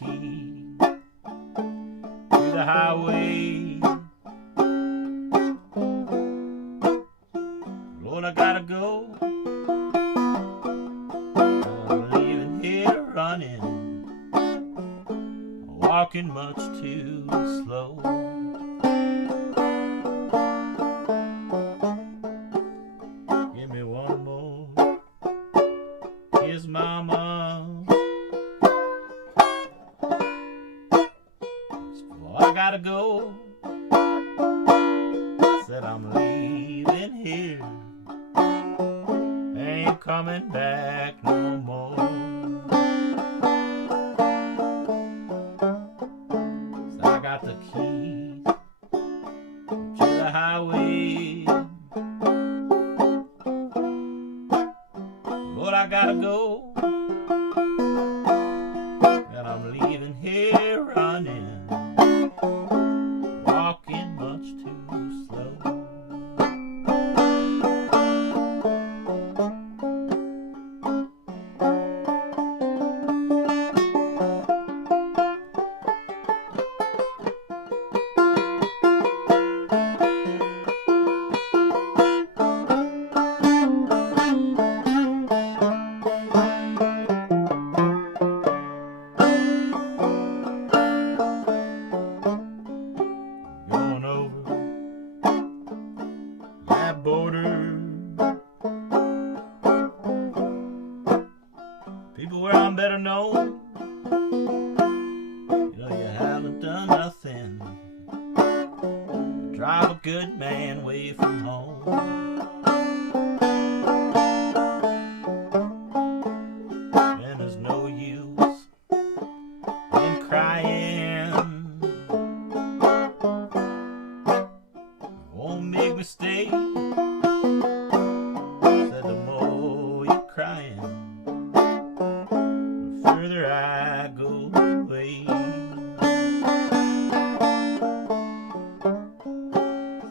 key to the highway. Lord, I gotta go. I'm leaving here running, walking much too slow. Give me one more kiss, mama. Before I gotta go. Said I'm leaving here, ain't coming back no more. So I got the keys to the highway. Lord, I gotta go, and I'm leaving here running, walking much too slow. Going over that border, people where I'm better known. You know you haven't done nothing but drive a good man away from home. And there's no use in crying. Won't make me stay. Said the more you're crying, the further I go away. So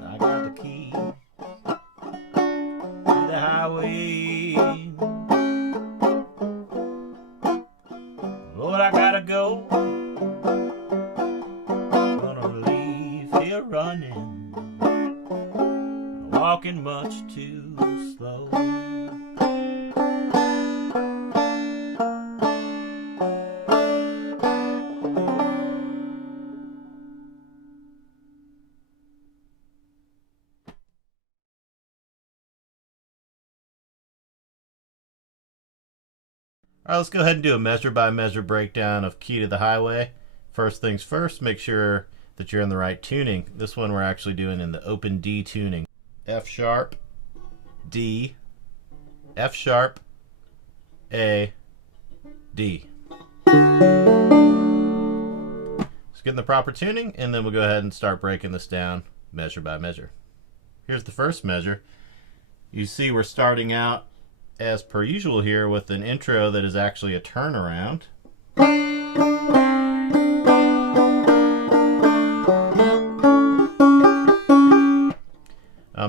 I got the key to the highway. Lord, I gotta go. Gonna leave here running, walking much too slow. Alright, let's go ahead and do a measure by measure breakdown of Key to the Highway. First things first, make sure that you're in the right tuning. This one we're actually doing in the open D tuning. F sharp, D, F sharp, A, D. Let's get in the proper tuning, and then we'll go ahead and start breaking this down measure by measure. Here's the first measure. You see we're starting out as per usual here with an intro that is actually a turnaround.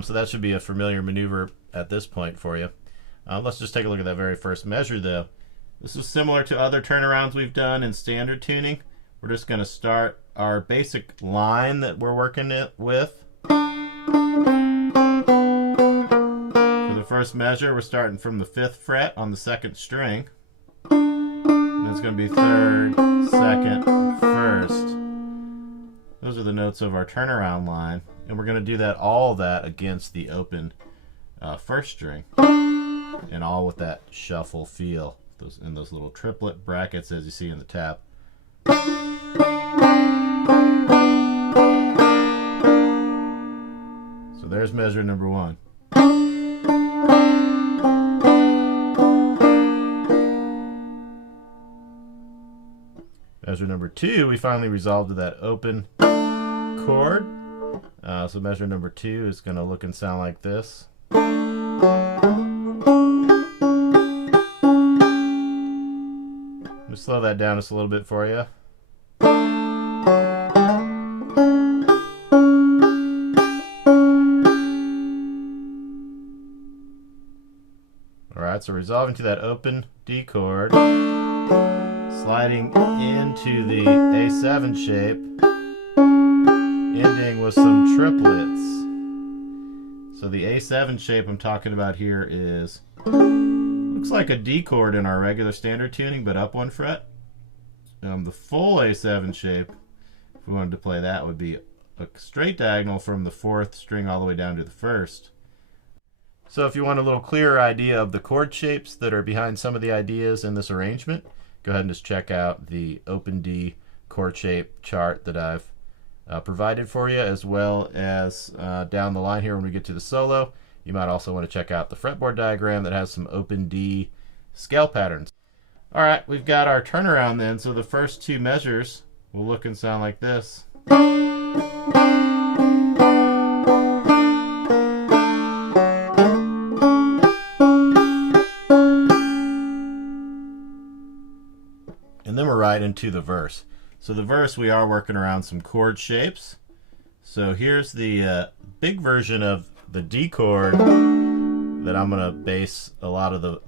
So that should be a familiar maneuver at this point for you. Let's just take a look at that very first measure though. This is similar to other turnarounds we've done in standard tuning. We're just going to start our basic line that we're working it with. For the first measure, we're starting from the 5th fret on the 2nd string. And it's going to be 3rd, 2nd, 1st. Those are the notes of our turnaround line. And we're going to do that, all of that against the open 1st string. And all with that shuffle feel. In those little triplet brackets as you see in the tab. So there's measure number 1. Measure number 2, we finally resolved to that open chord. So measure number 2 is going to look and sound like this. Just slow that down just a little bit for you. Alright, so resolving to that open D chord. sliding into the A7 shape, ending with some triplets. So the A7 shape I'm talking about here is, looks like a D chord in our regular standard tuning, but up 1 fret. The full A7 shape, if we wanted to play that, would be a straight diagonal from the 4th string all the way down to the 1st. So if you want a little clearer idea of the chord shapes that are behind some of the ideas in this arrangement, go ahead and just check out the open D chord shape chart that I've provided for you, as well as down the line here when we get to the solo. You might also want to check out the fretboard diagram that has some open D scale patterns. All right, we've got our turnaround then. So the first 2 measures will look and sound like this. And then we're right into the verse. So the verse, we are working around some chord shapes. So here's the big version of the D chord that I'm going to base a lot of the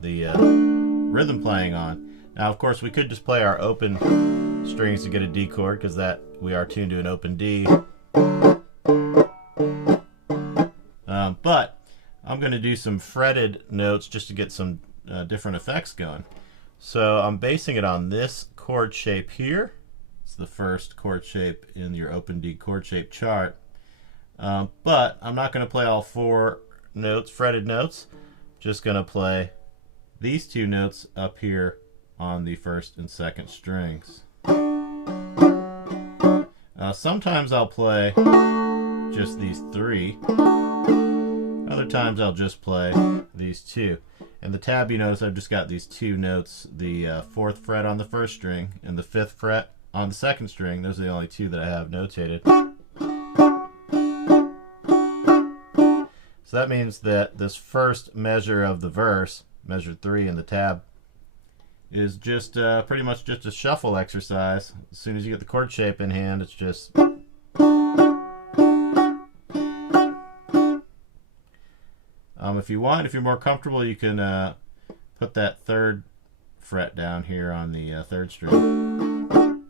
rhythm playing on. Now, of course, we could just play our open strings to get a D chord, because that we are tuned to an open D. But I'm going to do some fretted notes just to get some different effects going. So I'm basing it on this chord shape here. It's the first chord shape in your open D chord shape chart. But I'm not going to play all 4 notes, fretted notes. Just going to play these 2 notes up here on the 1st and 2nd strings. Sometimes I'll play just these 3. Other times I'll just play these 2. And the tab, you notice I've just got these 2 notes, the 4th fret on the 1st string and the 5th fret on the 2nd string. Those are the only 2 that I have notated. So that means that this first measure of the verse, measure 3 in the tab, is just pretty much just a shuffle exercise. As soon as you get the chord shape in hand, it's just... if you want, if you're more comfortable, you can put that 3rd fret down here on the 3rd string.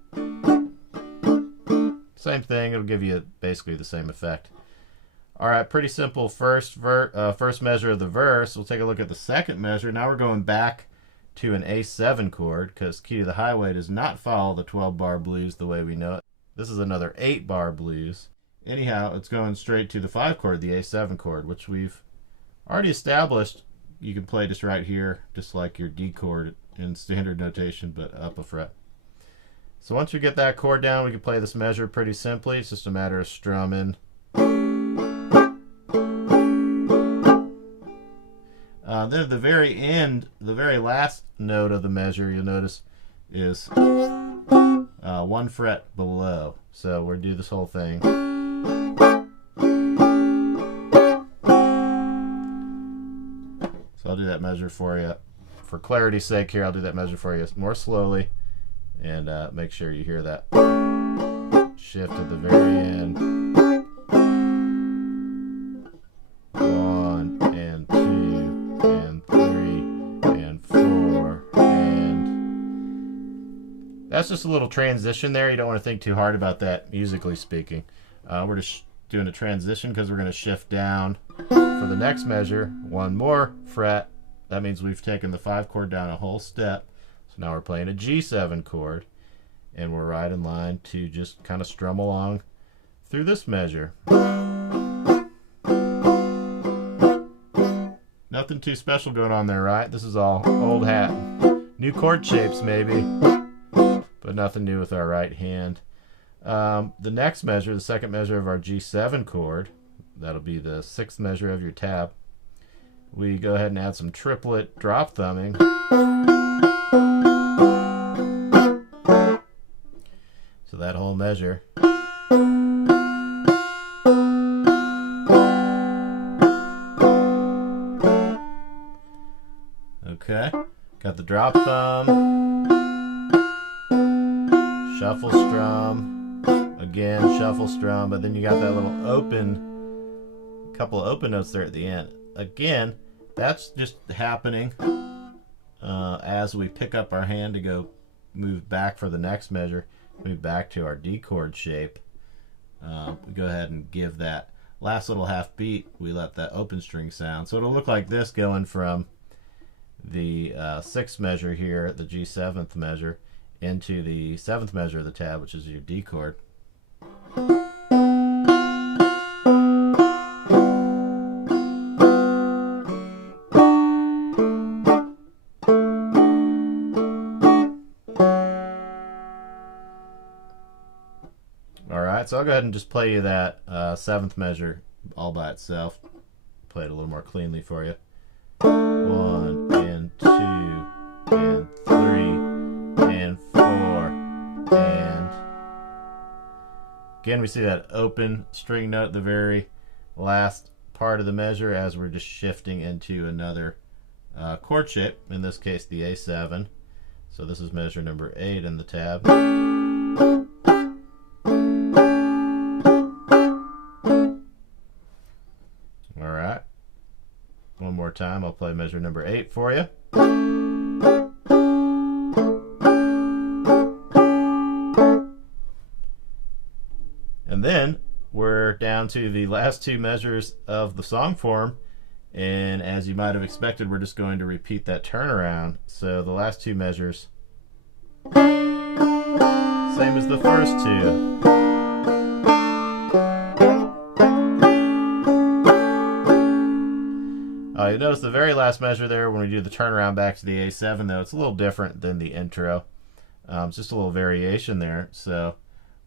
Same thing, it'll give you basically the same effect. All right, pretty simple first measure of the verse. We'll take a look at the 2nd measure. Now we're going back to an A7 chord, because Key to the Highway does not follow the 12-bar blues the way we know it. This is another 8-bar blues. Anyhow, it's going straight to the 5 chord, the A7 chord, which we've already established. You can play just right here, just like your D chord in standard notation, but up a fret. So once we get that chord down, we can play this measure pretty simply. It's just a matter of strumming. Then at the very end, the very last note of the measure, you'll notice, is 1 fret below. So we'll do this whole thing. So I'll do that measure for you. For clarity's sake here, I'll do that measure for you more slowly, and make sure you hear that shift at the very end. 1 and 2 and 3 and 4, and that's just a little transition there. You don't want to think too hard about that, musically speaking. We're just doing a transition because we're going to shift down for the next measure 1 more fret. That means we've taken the 5 chord down a whole step. So now we're playing a G7 chord, and we're right in line to just kind of strum along through this measure. Nothing too special going on there, right? This is all old hat. New chord shapes maybe, but nothing new with our right hand. The next measure, the 2nd measure of our G7 chord, that'll be the 6th measure of your tab. We go ahead and add some triplet drop thumbing. So that whole measure. Okay, got the drop thumb, shuffle strum, again shuffle strum, but then you got that little open, couple of open notes there at the end. Again, that's just happening as we pick up our hand to go move back for the next measure, move back to our D chord shape, we go ahead and give that last little half beat, we let that open string sound. So it'll look like this going from the 6th measure here, the G7th measure, into the 7th measure of the tab, which is your D chord. Alright, so I'll go ahead and just play you that 7th measure all by itself. Play it a little more cleanly for you. 1 and 2 and 3 and 4 and again we see that open string note at the very last part of the measure as we're just shifting into another chord shape, in this case the A7. So this is measure number 8 in the tab. Alright, one more time I'll play measure number 8 for you. And then we're down to the last 2 measures of the song form, and as you might have expected, we're just going to repeat that turnaround. So the last 2 measures, same as the first 2. You notice the very last measure there, when we do the turnaround back to the A7, though, it's a little different than the intro. It's just a little variation there. So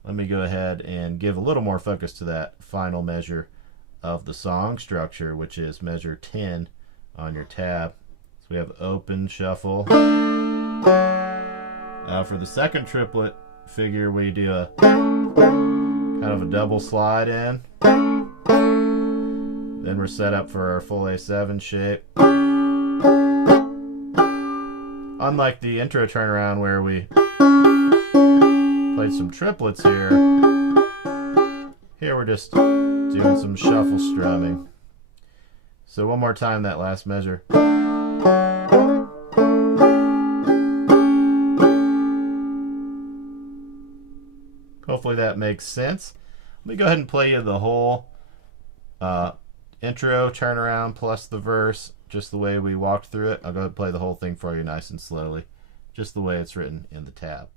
let me go ahead and give a little more focus to that final measure of the song structure, which is measure 10 on your tab. So we have open, shuffle. For the second triplet figure, we do a kind of a double slide in. Then we're set up for our full A7 shape. Unlike the intro turnaround where we played some triplets here, we're just doing some shuffle strumming. So one more time that last measure. Hopefully that makes sense. Let me go ahead and play you the whole intro, turnaround, plus the verse, just the way we walked through it. I'll go ahead and play the whole thing for you nice and slowly, just the way it's written in the tab.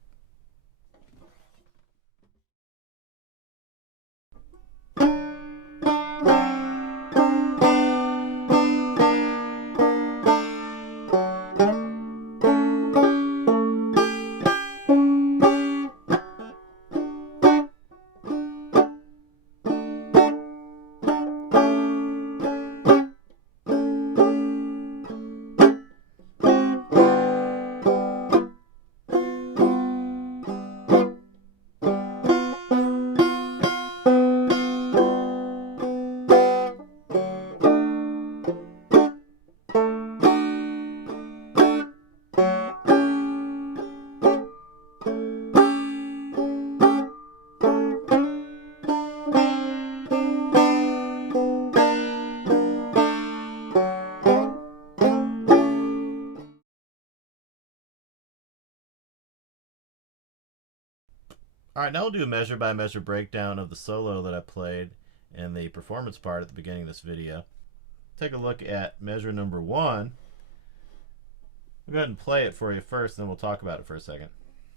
Alright, now we'll do a measure by measure breakdown of the solo that I played in the performance part at the beginning of this video. Take a look at measure number 1. I'll go ahead and play it for you first, then we'll talk about it for a second.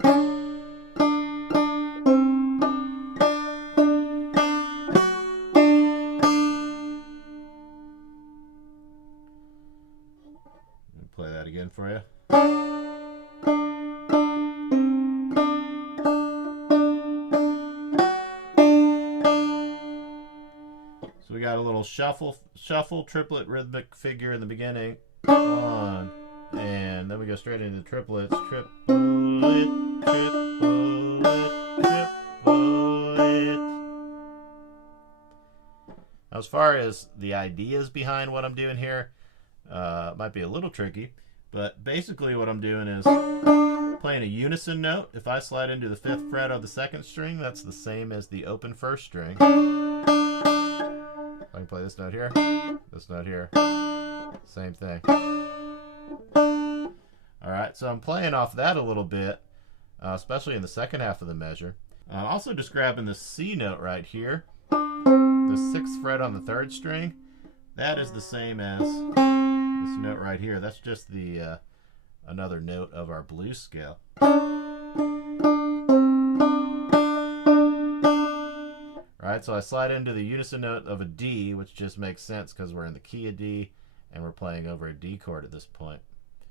Let me play that again for you. We got a little shuffle triplet rhythmic figure in the beginning. 1, and then we go straight into the triplets. Triplet, triplet, triplet. As far as the ideas behind what I'm doing here, it might be a little tricky, but basically what I'm doing is playing a unison note. If I slide into the 5th fret of the 2nd string, that's the same as the open 1st string. I can play this note here, this note here, same thing. Alright, so I'm playing off that a little bit, especially in the second half of the measure. Also just grabbing the C note right here, the 6th fret on the 3rd string, that is the same as this note right here. That's just the another note of our blues scale. Alright, so I slide into the unison note of a D, which just makes sense because we're in the key of D and we're playing over a D chord at this point.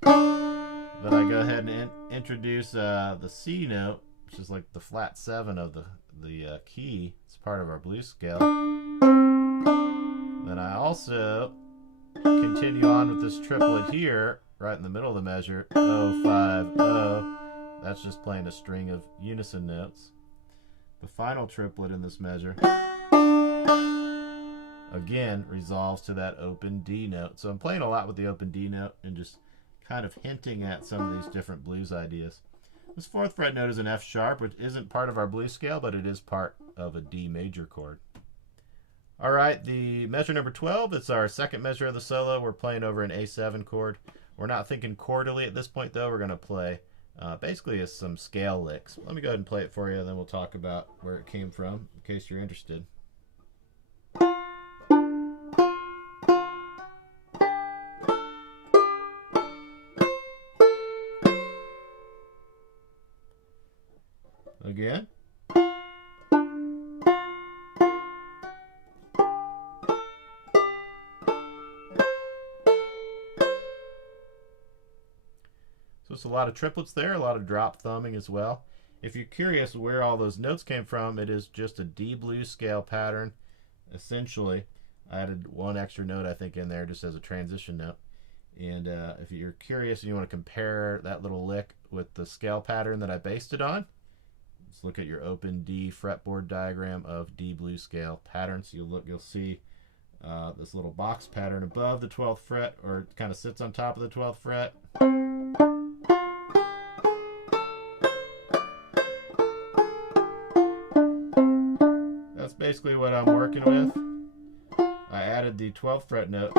Then I go ahead and introduce the C note, which is like the flat 7 of the key. It's part of our blues scale. Then I also continue on with this triplet here, right in the middle of the measure, 0, 5, 0. That's just playing a string of unison notes. The final triplet in this measure, again, resolves to that open D note. So I'm playing a lot with the open D note and just kind of hinting at some of these different blues ideas. This 4th fret note is an F sharp, which isn't part of our blues scale, but it is part of a D major chord. All right, the measure number 12, it's our second measure of the solo. We're playing over an A7 chord. We're not thinking chordally at this point, though. We're going to play basically as some scale licks. Let me go ahead and play it for you, and then we'll talk about where it came from, in case you're interested. Again. So it's a lot of triplets there, a lot of drop thumbing as well. If you're curious where all those notes came from, it is just a D blues scale pattern. Essentially, I added one extra note, I think, in there just as a transition note. And if you're curious and you want to compare that little lick with the scale pattern that I based it on, let's look at your open D fretboard diagram of D blues scale patterns. You'll see this little box pattern above the 12th fret, or it kind of sits on top of the 12th fret. That's basically what I'm working with. I added the 12th fret note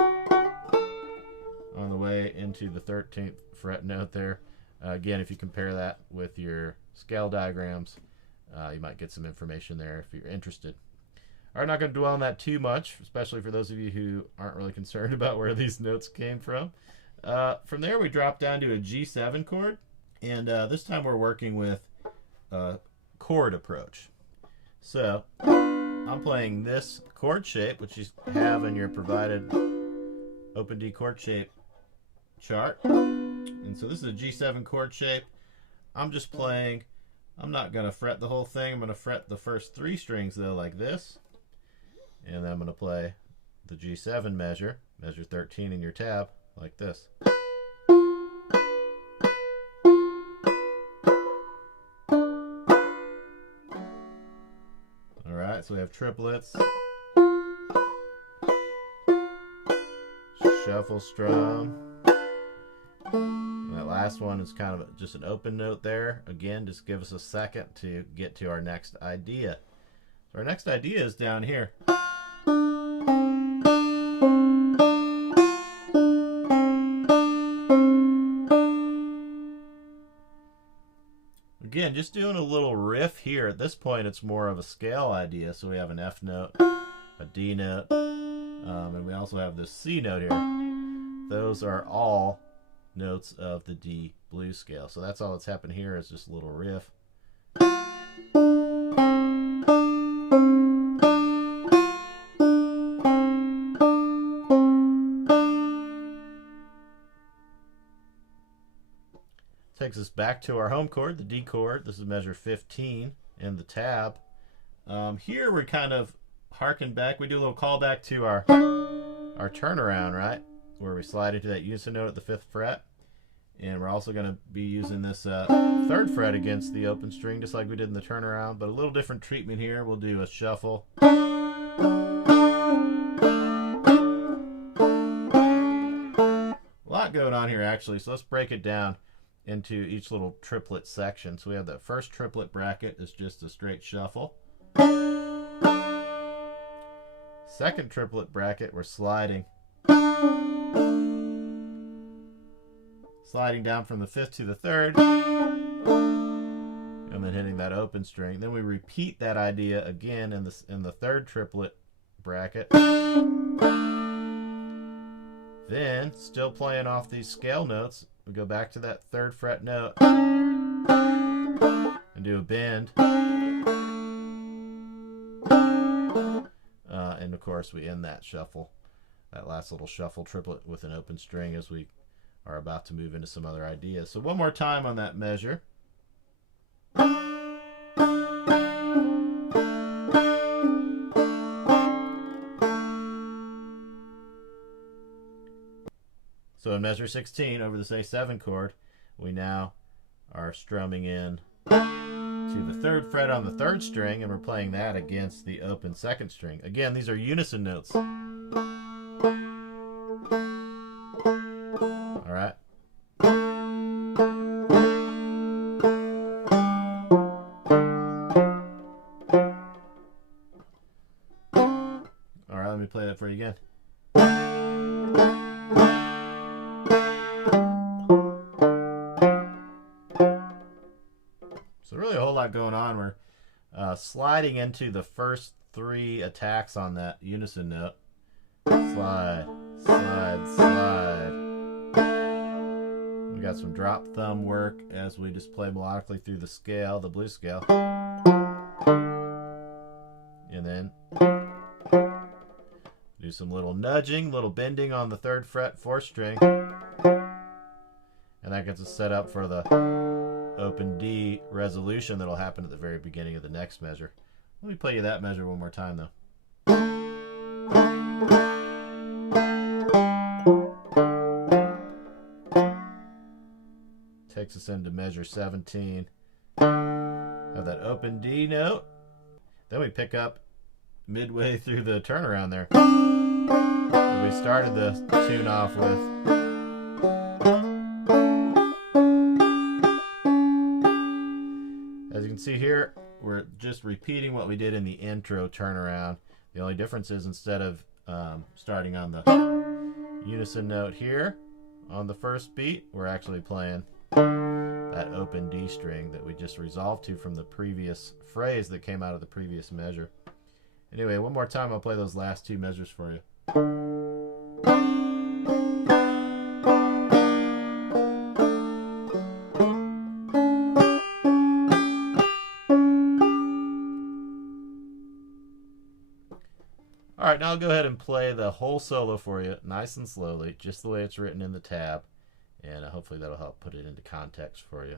on the way into the 13th fret note there. Again, if you compare that with your scale diagrams, you might get some information there if you're interested. All right, I'm not going to dwell on that too much, especially for those of you who aren't really concerned about where these notes came from. From there, we drop down to a G7 chord, and this time we're working with a chord approach. So I'm playing this chord shape, which you have in your provided open D chord shape chart. And so this is a G7 chord shape. I'm just playing, I'm not going to fret the whole thing. I'm going to fret the first 3 strings though, like this. And then I'm going to play the G7 measure, measure 13 in your tab, like this. Alright, so we have triplets, shuffle strum. And that last one is kind of just an open note there. Again, just give us a second to get to our next idea. So our next idea is down here. Again, just doing a little riff here. At this point, it's more of a scale idea. So we have an F note, a D note, and we also have this C note here. Those are all notes of the D blues scale. So that's all that's happened here is just a little riff. Takes us back to our home chord, the D chord. This is measure 15 in the tab. Here we're kind of harken back. We do a little callback to our turnaround, right? Where we slide into that unison note at the 5th fret. And we're also going to be using this 3rd fret against the open string, just like we did in the turnaround, but a little different treatment here. We'll do a shuffle. A lot going on here, actually, so let's break it down into each little triplet section. So we have that first triplet bracket is just a straight shuffle. Second triplet bracket, we're sliding down from the 5th to the 3rd. and hitting that open string. Then we repeat that idea again in the third triplet bracket. Then, still playing off these scale notes, we go back to that third fret note and do a bend. And of course we end that shuffle, that last little shuffle triplet, with an open string as we are about to move into some other ideas. So one more time on that measure. So in measure 16, over this A7 chord, we now are strumming in to the third fret on the third string, and we're playing that against the open second string. Again, these are unison notes. All right. All right, let me play that for you again. So really a whole lot going on. We're sliding into the first three attacks on that unison note. Slide, slide, slide. We got some drop thumb work as we just play melodically through the scale, the blues scale. And then do some little nudging, little bending on the third fret, fourth string. And that gets us set up for the open D resolution that'll happen at the very beginning of the next measure. Let me play you that measure one more time though. Takes us into measure 17. Have that open D note. Then we pick up midway through the turnaround there. We started the tune off with. As you can see here, we're just repeating what we did in the intro turnaround. The only difference is, instead of starting on the unison note here on the first beat, we're actually playing that open D string that we just resolved to from the previous phrase that came out of the previous measure. Anyway, one more time I'll play those last two measures for you. Alright, now I'll go ahead and play the whole solo for you, nice and slowly, just the way it's written in the tab, and hopefully that'll help put it into context for you.